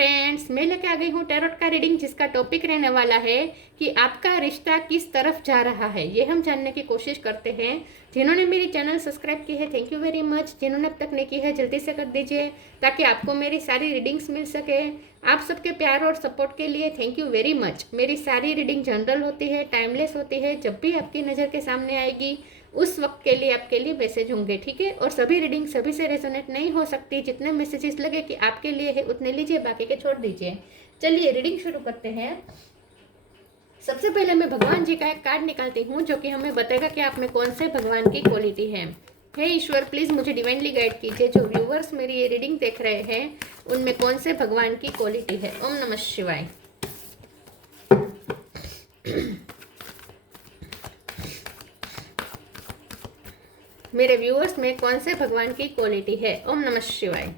Friends, मैं लेके आ गई हूँ टैरोट का रीडिंग जिसका टॉपिक रहने वाला है कि आपका रिश्ता किस तरफ जा रहा है। ये हम जानने की कोशिश करते हैं। जिन्होंने मेरी चैनल सब्सक्राइब की है थैंक यू वेरी मच। जिन्होंने अब तक नहीं की है जल्दी से कर दीजिए ताकि आपको मेरी सारी रीडिंग्स मिल सके। आप सबके प्यार और सपोर्ट के लिए थैंक यू वेरी मच। मेरी सारी रीडिंग जनरल होती है, टाइमलेस होती है। जब भी आपकी नज़र के सामने आएगी उस वक्त के लिए आपके लिए मैसेज होंगे, ठीक है। और सभी रीडिंग सभी से रेजोनेट नहीं हो सकती। जितने मैसेजेस लगे कि आपके लिए है उतने लीजिए, बाकी के छोड़ दीजिए। चलिए रीडिंग शुरू करते हैं। सबसे पहले मैं भगवान जी का एक कार्ड निकालती हूँ जो कि हमें बताएगा कि आप में कौन से भगवान की क्वालिटी है। हे ईश्वर, प्लीज मुझे डिवाइनली गाइड कीजिए। जो व्यूवर्स मेरी ये रीडिंग देख रहे हैं उनमें कौन से भगवान की क्वालिटी है। ओम नमः शिवाय। मेरे व्यूअर्स में कौन से भगवान की क्वालिटी है। ओम नमः शिवाय।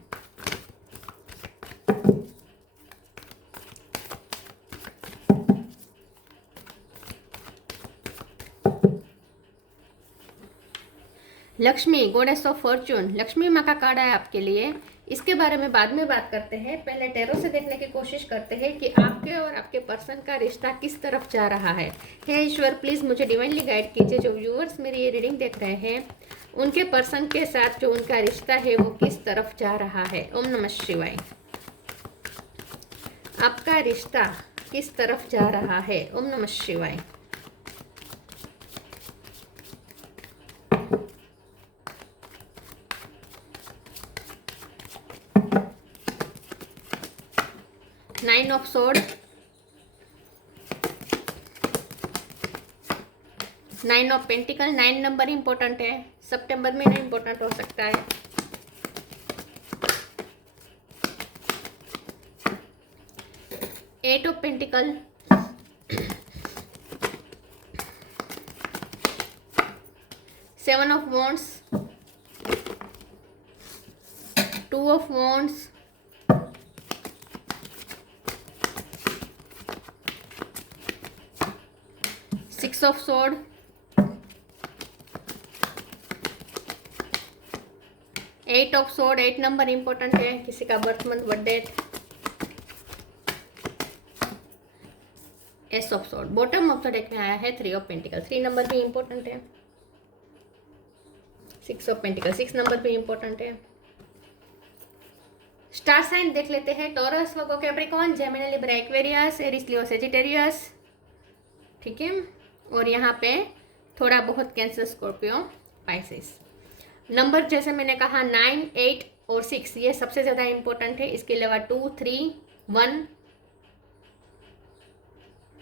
Lakshmi, goddess of Fortune, Lakshmi माँ का कार्ड है आपके लिए। इसके बारे में बाद में बात करते हैं। पहले टैरो से देखने की कोशिश करते हैं कि आपके और आपके पर्सन का रिश्ता किस तरफ जा रहा है। हे ईश्वर, प्लीज मुझे डिवाइनली गाइड कीजिए। जो व्यूअर्स मेरी ये रीडिंग देख रहे हैं उनके पर्सन के साथ जो उनका रिश्ता है वो किस तरफ जा रहा है। ओम नमः शिवाय। आपका रिश्ता किस तरफ जा रहा है। ओम नमः शिवाय। Nine of sword, nine of pentacle. 9 number important है, सितंबर में नहीं इंपॉर्टेंट हो सकता है। Eight of pentacle, seven of wands, two of wands, six of sword, eight of sword. 8 number important है, किसी का birth month birth date. Ace of sword. Bottom of the deck में आया है 3 ऑफ पेंटिकल। 3 नंबर भी important है। 6 of pentacle, 6 number भी important है। स्टार साइन देख लेते हैं। Taurus, Virgo, Capricorn, Gemini, Libra, Aquarius, Aries, Leo, Sagittarius, ठीक है। और यहाँ पे थोड़ा बहुत कैंसर, स्कॉर्पियो, पाइसेस। नंबर जैसे मैंने कहा 9, 8 और 6 ये सबसे ज़्यादा इंपॉर्टेंट है। इसके अलावा 2, 3, 1,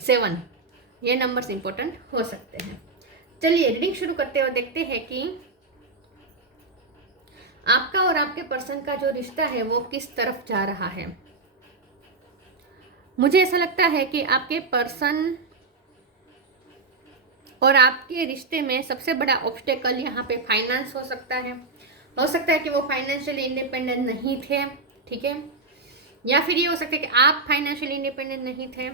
7 ये नंबर्स इंपॉर्टेंट हो सकते हैं। चलिए रीडिंग शुरू करते हुए देखते हैं कि आपका और आपके पर्सन का जो रिश्ता है वो किस तरफ जा रहा है। मुझे ऐसा लगता है कि आपके पर्सन और आपके रिश्ते में सबसे बड़ा ऑब्स्टेकल यहाँ पे फाइनेंस हो सकता है। हो सकता है कि वो फाइनेंशियली इंडिपेंडेंट नहीं थे, ठीक है। या फिर ये हो सकता है कि आप फाइनेंशियली इंडिपेंडेंट नहीं थे।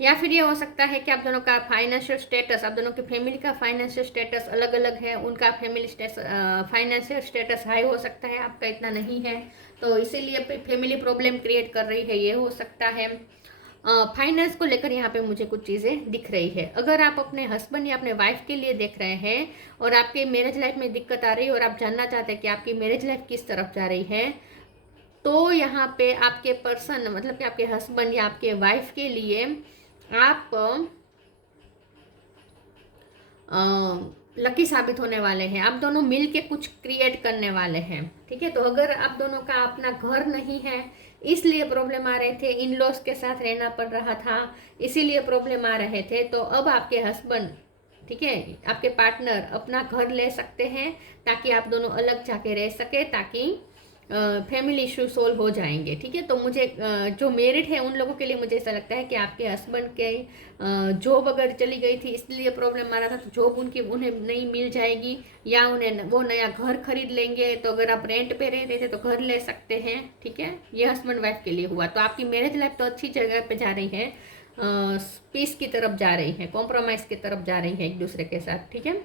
या फिर ये हो सकता है कि आप दोनों का फाइनेंशियल स्टेटस, आप दोनों की फैमिली का फाइनेंशियल स्टेटस अलग अलग है। उनका फैमिली फाइनेंशियल स्टेटस हाई हो सकता है, आपका इतना नहीं है, तो इसीलिए फैमिली प्रॉब्लम क्रिएट कर रही है, ये हो सकता है। फाइनेंस को लेकर यहाँ पे मुझे कुछ चीज़ें दिख रही है। अगर आप अपने हस्बैंड या अपने वाइफ के लिए देख रहे हैं और आपके मैरिज लाइफ में दिक्कत आ रही है और आप जानना चाहते हैं कि आपकी मैरिज लाइफ किस तरफ जा रही है, तो यहाँ पे आपके पर्सन मतलब कि आपके हस्बैंड या आपके वाइफ के लिए आप लकी साबित होने वाले हैं। आप दोनों मिल के कुछ क्रिएट करने वाले हैं, ठीक है। तो अगर आप दोनों का अपना घर नहीं है इसलिए प्रॉब्लम आ रहे थे, इन लॉज के साथ रहना पड़ रहा था इसीलिए प्रॉब्लम आ रहे थे, तो अब आपके हस्बैंड, ठीक है, आपके पार्टनर अपना घर ले सकते हैं ताकि आप दोनों अलग जाके रह सके, ताकि फैमिली इशू सोल्व हो जाएंगे, ठीक है। तो मुझे जो मेरिड है उन लोगों के लिए मुझे ऐसा लगता है कि आपके हस्बैंड के जॉब अगर चली गई थी इसलिए प्रॉब्लम आ रहा था, तो जॉब उनकी उन्हें नहीं मिल जाएगी या उन्हें वो नया घर खरीद लेंगे। तो अगर आप रेंट पे रह रहे थे तो घर ले सकते हैं, ठीक है। ये हस्बैंड वाइफ के लिए हुआ। तो आपकी मैरिज लाइफ तो अच्छी जगह पे जा रही है, पीस की तरफ जा रही है, कॉम्प्रोमाइज़ की तरफ जा रही है एक दूसरे के साथ, ठीक है।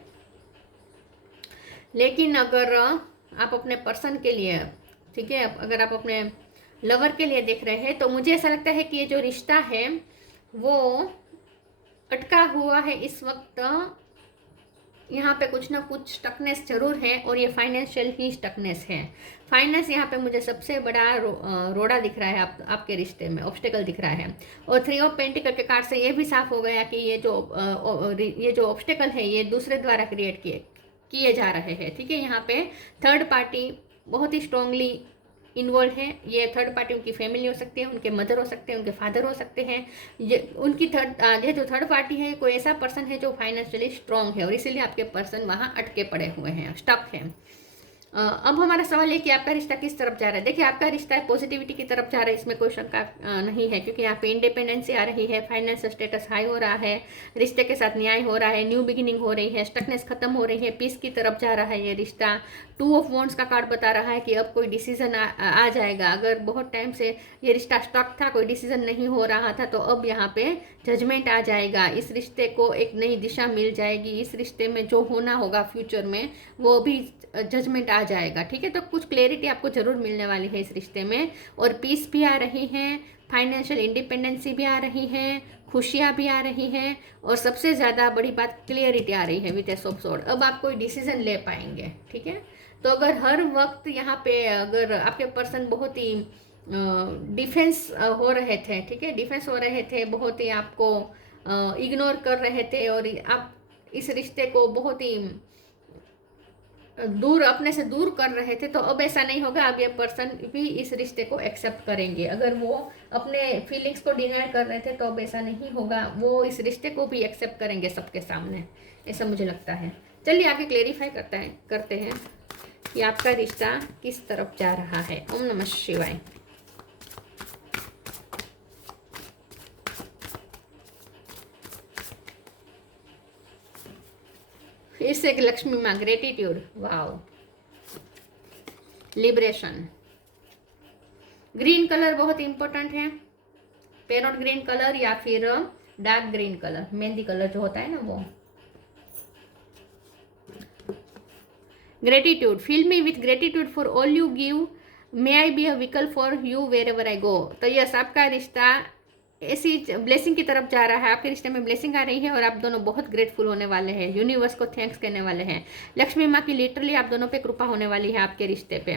लेकिन अगर आप अपने पर्सन के लिए, ठीक है, अगर आप अपने लवर के लिए देख रहे हैं, तो मुझे ऐसा लगता है कि ये जो रिश्ता है वो अटका हुआ है इस वक्त। यहाँ पे कुछ ना कुछ स्टकनेस जरूर है, और ये फाइनेंशियल ही स्टकनेस है। फाइनेंस यहाँ पे मुझे सबसे बड़ा रोड़ा दिख रहा है, आपके रिश्ते में ऑब्स्टेकल दिख रहा है। और 3 ऑफ पेंटिकल के कार्ड से ये भी साफ हो गया कि ये जो ऑब्स्टेकल है ये दूसरे द्वारा क्रिएट किए जा रहे हैं। ठीक है, यहाँ पे थर्ड पार्टी बहुत ही स्ट्रांगली इन्वॉल्व है। ये थर्ड पार्टी उनकी फैमिली हो सकती है, उनके मदर हो सकते हैं, उनके फादर हो सकते हैं। ये उनकी ये जो थर्ड पार्टी है कोई ऐसा पर्सन है जो फाइनेंशियली स्ट्रांग है, और इसीलिए आपके पर्सन वहाँ अटके पड़े हुए हैं, स्टक हैं। अब हमारा सवाल है कि आपका रिश्ता किस तरफ जा रहा है। देखिए, आपका रिश्ता पॉजिटिविटी की तरफ जा रहा है, इसमें कोई शंका नहीं है, क्योंकि यहाँ पे इंडिपेंडेंसी आ रही है, फाइनेंशियल स्टेटस हाई हो रहा है, रिश्ते के साथ न्याय हो रहा है, न्यू बिगिनिंग हो रही है, स्टकनेस खत्म हो रही है, पीस की तरफ जा रहा है ये रिश्ता। 2 ऑफ वॉन्ड्स का कार्ड बता रहा है कि अब कोई डिसीजन आ जाएगा। अगर बहुत टाइम से ये रिश्ता स्टक था, कोई डिसीजन नहीं हो रहा था, तो अब यहाँ पे जजमेंट आ जाएगा। इस रिश्ते को एक नई दिशा मिल जाएगी। इस रिश्ते में जो होना होगा फ्यूचर में वो भी जजमेंट आ जाएगा। ठीक है, तो कुछ क्लैरिटी आपको जरूर मिलने वाली है इस रिश्ते में, और पीस भी आ रही है, फाइनेंशियल इंडिपेंडेंसी भी आ रही है, खुशियाँ भी आ रही हैं, और सबसे ज़्यादा बड़ी बात क्लियरिटी आ रही है विद एस ऑफ स्वॉर्ड। अब आप कोई डिसीजन ले पाएंगे। ठीक है, तो अगर हर वक्त यहाँ पे अगर आपके पर्सन बहुत ही डिफेंस हो रहे थे, ठीक है, डिफेंस हो रहे थे, बहुत ही आपको इग्नोर कर रहे थे, और आप इस रिश्ते को बहुत ही दूर अपने से दूर कर रहे थे, तो अब ऐसा नहीं होगा। अब ये पर्सन भी इस रिश्ते को एक्सेप्ट करेंगे। अगर वो अपने फीलिंग्स को डिनाई कर रहे थे तो अब ऐसा नहीं होगा, वो इस रिश्ते को भी एक्सेप्ट करेंगे सबके सामने, ऐसा मुझे लगता है। चलिए आगे क्लेरिफाई करते हैं कि आपका रिश्ता किस तरफ जा रहा है। ओम नमः शिवाय। फिर से लक्ष्मी माँ, gratitude, wow, liberation. Green colour बहुत इंपॉर्टेंट है, पैरोट ग्रीन कलर या फिर dark green colour, mehndi colour जो होता है ना वो। Gratitude, fill me with gratitude for all you give, may I be a vehicle for you wherever I go. तो यस, आपका रिश्ता ऐसी ब्लेसिंग की तरफ जा रहा है। आपके रिश्ते में ब्लेसिंग आ रही है, और आप दोनों बहुत ग्रेटफुल होने वाले हैं, यूनिवर्स को थैंक्स कहने वाले हैं। लक्ष्मी माँ की लिटरली आप दोनों पे कृपा होने वाली है आपके रिश्ते पे।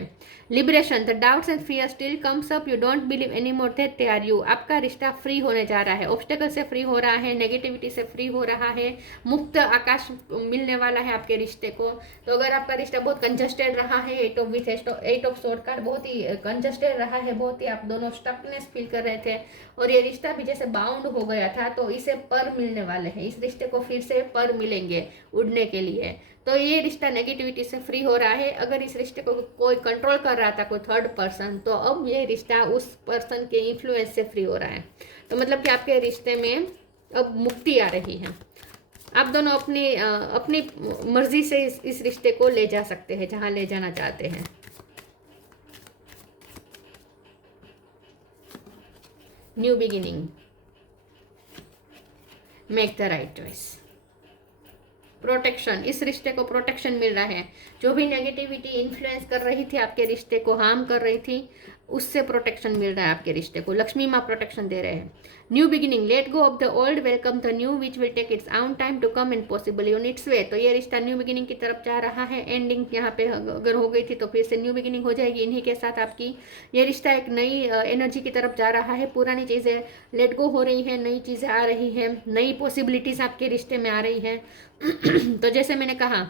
Liberation, the doubts and fear still comes up, you don't believe any more that they are you. आपका रिश्ता फ्री होने जा रहा है, ऑब्स्टेकल से फ्री हो रहा है, नेगेटिविटी से फ्री हो रहा है, मुक्त आकाश मिलने वाला है आपके रिश्ते को। तो अगर आपका रिश्ता बहुत कंजस्टेड रहा है, 8 ऑफ स्वॉर्ड कार्ड बहुत ही कंजस्टेड रहा है, बहुत ही आप दोनों स्टकनेस फील कर रहे थे, और ये रिश्ता भी जैसे बाउंड हो गया था, तो इसे पर मिलने वाले हैं। इस रिश्ते को फिर से पर मिलेंगे उड़ने के लिए। तो ये रिश्ता नेगेटिविटी से फ्री हो रहा है। अगर इस रिश्ते को कोई कंट्रोल कर रहा था, कोई थर्ड पर्सन, तो अब ये रिश्ता उस पर्सन के इन्फ्लुएंस से फ्री हो रहा है। तो मतलब कि आपके रिश्ते में अब मुक्ति आ रही है। आप दोनों अपनी मर्जी से इस रिश्ते को ले जा सकते हैं जहाँ ले जाना चाहते हैं। New beginning, make the right choice. Protection, इस रिश्ते को प्रोटेक्शन मिल रहा है। जो भी नेगेटिविटी इन्फ्लुएंस कर रही थी आपके रिश्ते को, हार्म कर रही थी, उससे प्रोटेक्शन मिल रहा है आपके रिश्ते को। लक्ष्मी माँ प्रोटेक्शन दे रहे हैं। New beginning, let go of the old, welcome the new which will take its own time to come and possible in its way. तो ये रिश्ता न्यू बिगिनिंग की तरफ जा रहा है। एंडिंग यहाँ पे अगर हो गई थी तो फिर से न्यू बिगिनिंग हो जाएगी इन्हीं के साथ आपकी। ये रिश्ता एक नई एनर्जी की तरफ जा रहा है। पुरानी चीज़ें लेट गो हो रही है, नई चीज़ें आ रही है, नई पॉसिबिलिटीज़ आपके रिश्ते में आ रही है। तो जैसे मैंने कहा,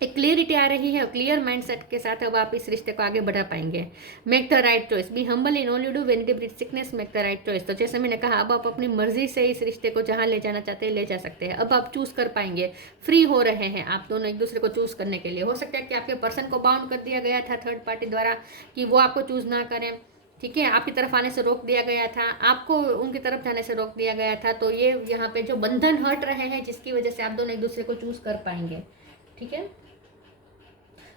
एक क्लियरिटी आ रही है, क्लियर माइंडसेट के साथ अब आप इस रिश्ते को आगे बढ़ा पाएंगे। Make the right choice, be humble in all you do, when they breathe sickness, make the right choice. तो जैसे मैंने कहा, अब आप अपनी मर्जी से इस रिश्ते को जहां ले जाना चाहते हैं ले जा सकते हैं। अब आप चूज कर पाएंगे, फ्री हो रहे हैं आप दोनों एक दूसरे को चूज करने के लिए। हो सकता है कि आपके पर्सन को बाउंड कर दिया गया था थर्ड पार्टी द्वारा कि वो आपको चूज ना करें, ठीक है, आपकी तरफ आने से रोक दिया गया था, आपको उनकी तरफ जाने से रोक दिया गया था। तो ये यहाँ पे जो बंधन हट रहे हैं, जिसकी वजह से आप दोनों एक दूसरे को चूज कर पाएंगे। ठीक है,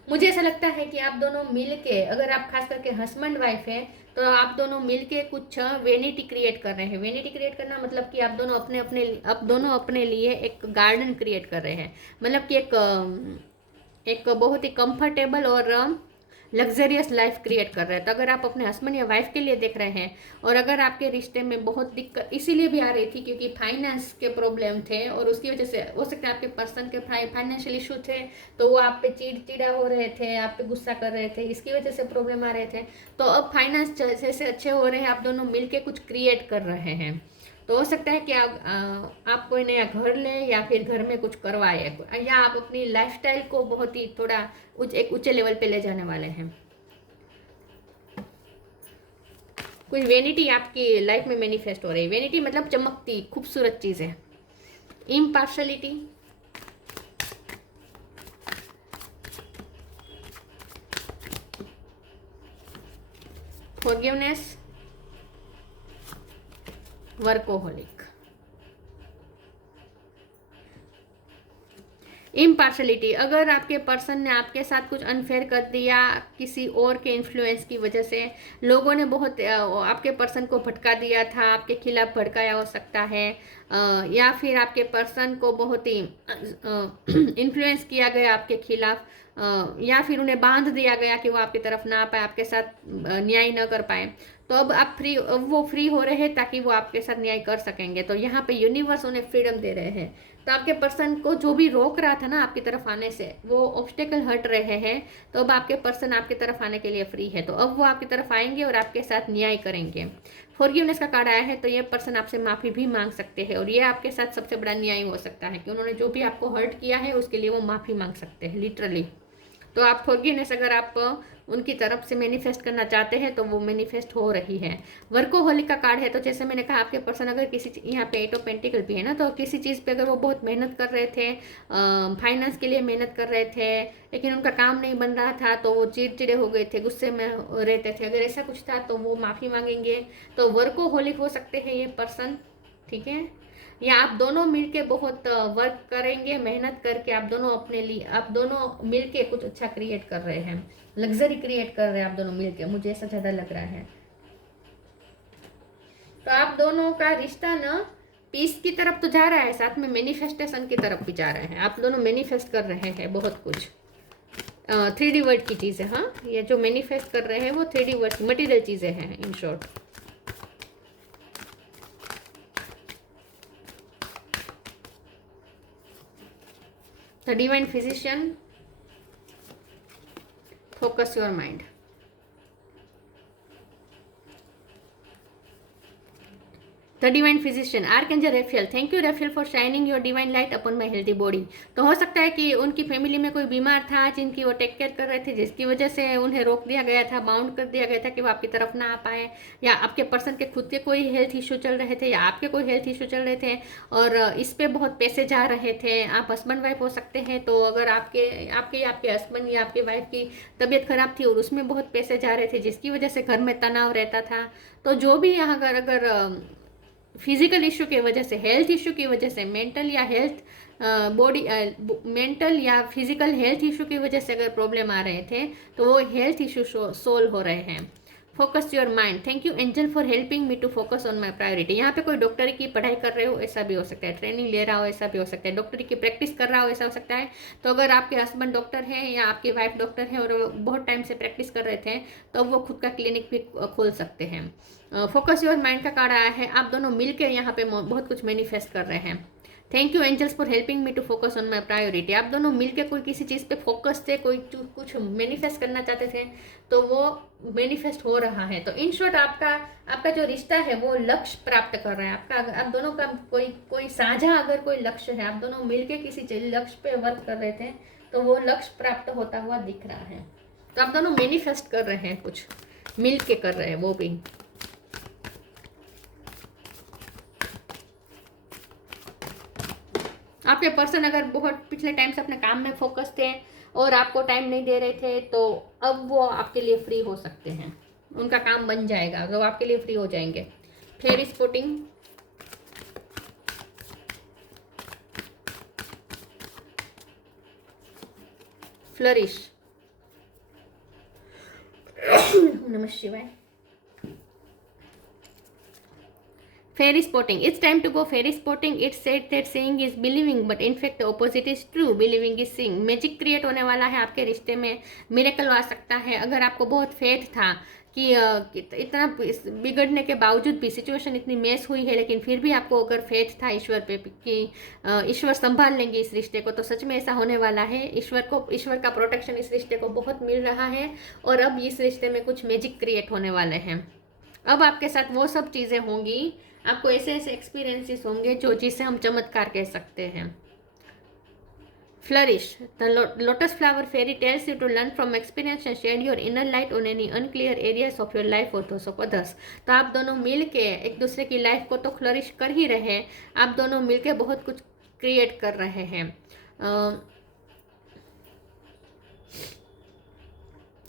मुझे ऐसा लगता है कि आप दोनों मिलके, अगर आप खास करके हस्बैंड वाइफ है, तो आप दोनों मिलके कुछ वेनिटी क्रिएट कर रहे हैं। वेनिटी क्रिएट करना मतलब कि आप दोनों अपने लिए एक गार्डन क्रिएट कर रहे हैं। मतलब कि एक बहुत ही कंफर्टेबल और लग्जरियस लाइफ क्रिएट कर रहे हैं। तो अगर आप अपने हस्बैंड या वाइफ के लिए देख रहे हैं और अगर आपके रिश्ते में बहुत दिक्कत इसीलिए भी आ रही थी क्योंकि फाइनेंस के प्रॉब्लम थे और उसकी वजह से हो सकता है आपके पर्सन के फाइनेंशियल इशू थे, तो वो आप पे चिड़चिड़ा हो रहे थे, आप पे गुस्सा कर रहे थे, इसकी वजह से प्रॉब्लम आ रहे थे। तो अब फाइनेंस जैसे अच्छे हो रहे हैं, आप दोनों मिलके कुछ क्रिएट कर रहे हैं। तो हो सकता है कि आप कोई नया घर लें या फिर घर में कुछ करवाए, या आप अपनी लाइफस्टाइल को बहुत ही थोड़ा एक ऊंचे लेवल पे ले जाने वाले हैं। कोई वेनिटी आपकी लाइफ में मैनिफेस्ट हो रही है। वेनिटी मतलब चमकती खूबसूरत चीज़ है। Impartiality, forgiveness, workaholic. इम्पार्शलिटी, अगर आपके पर्सन ने आपके साथ कुछ अनफेयर कर दिया किसी और के इन्फ्लुएंस की वजह से, लोगों ने बहुत आपके पर्सन को भटका दिया था, आपके खिलाफ भड़काया हो सकता है, या फिर आपके पर्सन को बहुत ही इन्फ्लुएंस किया गया आपके खिलाफ, या फिर उन्हें बांध दिया गया कि वो आपकी तरफ ना आ पाए, आपके साथ न्याय न कर पाए। तो अब वो फ्री हो रहे हैं ताकि वो आपके साथ न्याय कर सकेंगे। तो यहाँ पे यूनिवर्स उन्हें फ्रीडम दे रहे हैं। तो आपके पर्सन को जो भी रोक रहा था ना आपकी तरफ आने से, वो ऑब्स्टेकल हट रहे हैं। तो अब आपके पर्सन आपकी तरफ आने के लिए फ्री है। तो अब वो आपकी तरफ आएंगे और आपके साथ न्याय करेंगे। फॉरगिवनेस का कार्ड आया है, तो ये पर्सन आपसे माफ़ी भी मांग सकते हैं और ये आपके साथ सबसे बड़ा न्याय हो सकता है कि उन्होंने जो भी आपको हर्ट किया है उसके लिए वो माफ़ी मांग सकते हैं, लिटरली। तो आप फॉरगिवनेस अगर आप उनकी तरफ से मैनिफेस्ट करना चाहते हैं तो वो मैनिफेस्ट हो रही है। वर्कोहोलिक का कार्ड है, तो जैसे मैंने कहा आपके पर्सन अगर किसी यहाँ पे 8 ऑफ पेंटिकल भी है ना, तो किसी चीज़ पे अगर वो बहुत मेहनत कर रहे थे, फाइनेंस के लिए मेहनत कर रहे थे, लेकिन उनका काम नहीं बन रहा था, तो वो चिड़चिड़े हो गए थे, गुस्से में रहते थे, अगर ऐसा कुछ था तो वो माफ़ी मांगेंगे। तो वर्कोहोलिक हो सकते हैं ये पर्सन, ठीक है। या आप दोनों मिलके बहुत वर्क करेंगे, मेहनत करके आप दोनों अपने लिए, आप दोनों मिलके कुछ अच्छा क्रिएट कर रहे हैं, लग्जरी क्रिएट कर रहे हैं आप दोनों मिलके, मुझे ऐसा ज़्यादा लग रहा है। तो आप दोनों का रिश्ता ना पीस की तरफ तो जा रहा है, साथ में मैनिफेस्टेशन की तरफ भी जा रहे हैं। आप दोनों मैनिफेस्ट कर रहे हैं बहुत कुछ 3D वर्ड की चीज़ें। हाँ, ये जो मैनिफेस्ट कर रहे हैं वो 3D वर्ड मटीरियल चीज़ें हैं, in short. The divine physician, focus your mind. The divine physician, archangel रेफेल, thank you रेफेल for shining your divine light upon my healthy body. तो हो सकता है कि उनकी फैमिली में कोई बीमार था जिनकी वो टेक केयर कर रहे थे, जिसकी वजह से उन्हें रोक दिया गया था, बाउंड कर दिया गया था कि वो आपकी तरफ ना आ पाए, या आपके पर्सन के खुद के कोई हेल्थ इशू चल रहे थे, या आपके कोई हेल्थ इशू चल रहे थे और इस पर बहुत पैसे जा रहे थे। आप हस्बैंड वाइफ हो सकते हैं, तो अगर आपके हस्बैंड या आपके वाइफ की तबीयत खराब थी और उसमें बहुत पैसे जा रहे थे जिसकी वजह से घर में तनाव रहता था, तो जो भी यहाँ अगर फिजिकल इशू की वजह से, हेल्थ इशू की वजह से, मेंटल या हेल्थ बॉडी मेंटल या फिजिकल हेल्थ इशू की वजह से अगर प्रॉब्लम आ रहे थे, तो वो हेल्थ इशू सोल्व हो रहे हैं। Focus your mind, thank you angel for helping me to focus on my priority. यहाँ पे कोई डॉक्टरी की पढ़ाई कर रहे हो ऐसा भी हो सकता है, ट्रेनिंग ले रहा हो ऐसा भी हो सकता है, डॉक्टरी की प्रैक्टिस कर रहा हो ऐसा हो सकता है। तो अगर आपके हस्बैंड डॉक्टर है या आपकी वाइफ डॉक्टर है और बहुत टाइम से प्रैक्टिस कर रहे थे, तो वो खुद का क्लिनिक भी खोल सकते हैं। फोकस योर माइंड का कार्ड आया है, आप दोनों मिलकर यहाँ पे बहुत कुछ मैनिफेस्ट कर रहे हैं। Thank you angels for helping me to focus on my priority. आप दोनों मिलकर कोई किसी चीज़ पे फोकस थे, कोई कुछ मैनिफेस्ट करना चाहते थे, तो वो मैनिफेस्ट हो रहा है। तो इन शॉर्ट आपका जो रिश्ता है वो लक्ष्य प्राप्त कर रहा है। आप दोनों का कोई साझा अगर कोई लक्ष्य है, आप दोनों मिलकर किसी लक्ष्य पे वर्क कर रहे थे, तो वो लक्ष्य प्राप्त होता हुआ दिख रहा है। तो आप दोनों मैनिफेस्ट कर रहे हैं, कुछ मिल के कर रहे हैं वो भी। आपके पर्सन अगर बहुत पिछले टाइम से अपने काम में फोकस थे और आपको टाइम नहीं दे रहे थे, तो अब वो आपके लिए फ्री हो सकते हैं, उनका काम बन जाएगा, तो आपके लिए फ्री हो जाएंगे। फेयर स्पोर्टिंग, फ्लरिश, नमः शिवाय। Fairy spotting. It's time to go fairy spotting. It's said that seeing is believing, but in fact the opposite is true. Believing is seeing. Magic create होने वाला है आपके रिश्ते में, मिरेकल आ सकता है। अगर आपको बहुत फेथ था कि इतना बिगड़ने के बावजूद भी सिचुएशन इतनी मेस हुई है, लेकिन फिर भी आपको अगर फेथ था ईश्वर पे कि ईश्वर संभाल लेंगे इस रिश्ते को, तो सच में ऐसा होने वाला है। ईश्वर का प्रोटेक्शन इस रिश्ते को बहुत मिल रहा है और अब इस रिश्ते में कुछ मैजिक क्रिएट होने वाले हैं। अब आपके साथ वो सब चीज़ें होंगी, आपको ऐसे ऐसे एक्सपीरियंसेस होंगे जो जिसे हम चमत्कार कह सकते हैं। Flourish the lotus flower fairy tells you to learn from experience and shed your inner light on any unclear areas of your life और दोस ऑफ अदर्स। तो आप दोनों मिल के एक दूसरे की लाइफ को तो फ्लरिश कर ही रहे हैं, आप दोनों मिल के बहुत कुछ क्रिएट कर रहे हैं।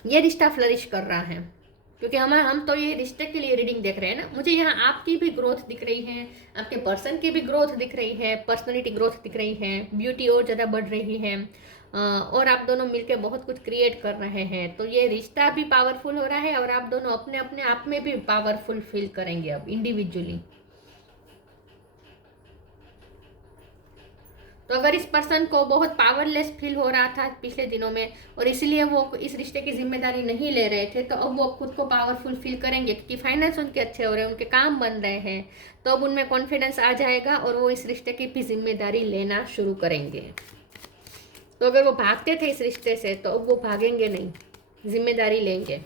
ये रिश्ता फ्लरिश कर रहा है क्योंकि हम तो ये रिश्ते के लिए रीडिंग देख रहे हैं ना। मुझे यहाँ आपकी भी ग्रोथ दिख रही है, आपके पर्सन की भी ग्रोथ दिख रही है, पर्सनालिटी ग्रोथ दिख रही है, ब्यूटी और ज़्यादा बढ़ रही है और आप दोनों मिलके बहुत कुछ क्रिएट कर रहे हैं। तो ये रिश्ता भी पावरफुल हो रहा है और आप दोनों अपने अपने आप में भी पावरफुल फील करेंगे अब इंडिविजुअली। तो अगर इस पर्सन को बहुत पावरलेस फील हो रहा था पिछले दिनों में और इसलिए वो इस रिश्ते की जिम्मेदारी नहीं ले रहे थे, तो अब वो खुद को पावरफुल फील करेंगे क्योंकि फाइनेंस उनके अच्छे हो रहे हैं, उनके काम बन रहे हैं, तो अब उनमें कॉन्फिडेंस आ जाएगा और वो इस रिश्ते की भी जिम्मेदारी लेना शुरू करेंगे। तो अगर वो भागते थे इस रिश्ते से, तो अब वो भागेंगे नहीं, जिम्मेदारी लेंगे।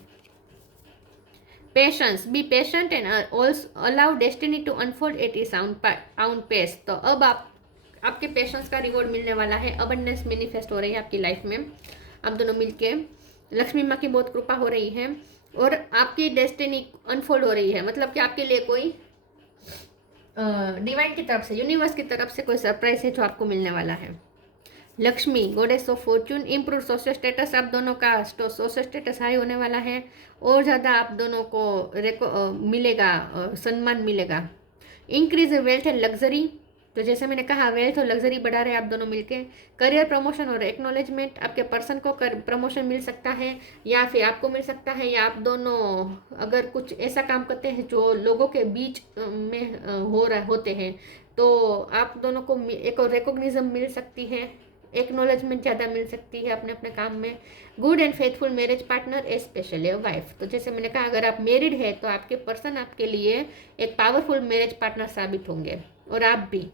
Patience, be patient and allow destiny to unfold at its own pace. तो अब आपके पेशेंस का रिवॉर्ड मिलने वाला है, अबंडेंस मैनिफेस्ट हो रही है आपकी लाइफ में। आप दोनों मिलके, लक्ष्मी माँ की बहुत कृपा हो रही है और आपकी डेस्टिनी अनफोल्ड हो रही है। मतलब कि आपके लिए कोई डिवाइन की तरफ से, यूनिवर्स की तरफ से कोई सरप्राइज है जो आपको मिलने वाला है। Lakshmi, goddess of Fortune, improve social status, आप दोनों का सोशल स्टेटस हाई होने वाला है और ज़्यादा आप दोनों को मिलेगा, सम्मान मिलेगा। इंक्रीज वेल्थ एंड लग्जरी, तो जैसे मैंने कहा वेल्थ और लग्जरी बढ़ा रहे आप दोनों मिलके। करियर प्रमोशन और एक्नॉलेजमेंट, आपके पर्सन को प्रमोशन मिल सकता है या फिर आपको मिल सकता है, या आप दोनों अगर कुछ ऐसा काम करते हैं जो लोगों के बीच में होते हैं, तो आप दोनों को एक रिकॉग्निज्म मिल सकती है, एक्नॉलेजमेंट ज़्यादा मिल सकती है अपने अपने काम में। Good and faithful marriage partner specially wife, तो जैसे मैंने कहा अगर आप मैरिड है तो आपके पर्सन आपके लिए एक पावरफुल मैरिज पार्टनर साबित होंगे और आप भी।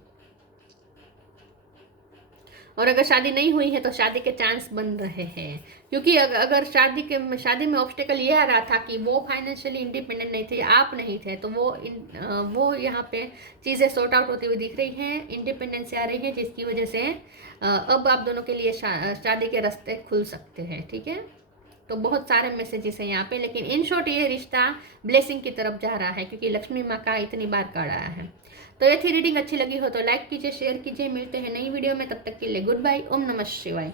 और अगर शादी नहीं हुई है तो शादी के चांस बन रहे हैं, क्योंकि अगर शादी में ऑब्स्टेकल ये आ रहा था कि वो फाइनेंशियली इंडिपेंडेंट नहीं थे, आप नहीं थे, तो वो यहाँ पे चीज़ें सॉर्ट आउट होती हुई दिख रही हैं, इंडिपेंडेंस से आ रही है, जिसकी वजह से अब आप दोनों के लिए शादी के रास्ते खुल सकते हैं। ठीक है, तो बहुत सारे मैसेजेस हैं यहाँ पे, लेकिन इन शॉर्ट ये रिश्ता ब्लेसिंग की तरफ जा रहा है क्योंकि लक्ष्मी माँ का इतनी बार कार्ड आया है। तो ये थी रीडिंग, अच्छी लगी हो तो लाइक कीजिए, शेयर कीजिए। मिलते हैं नई वीडियो में, तब तक के लिए गुड बाय, ओम नमः शिवाय।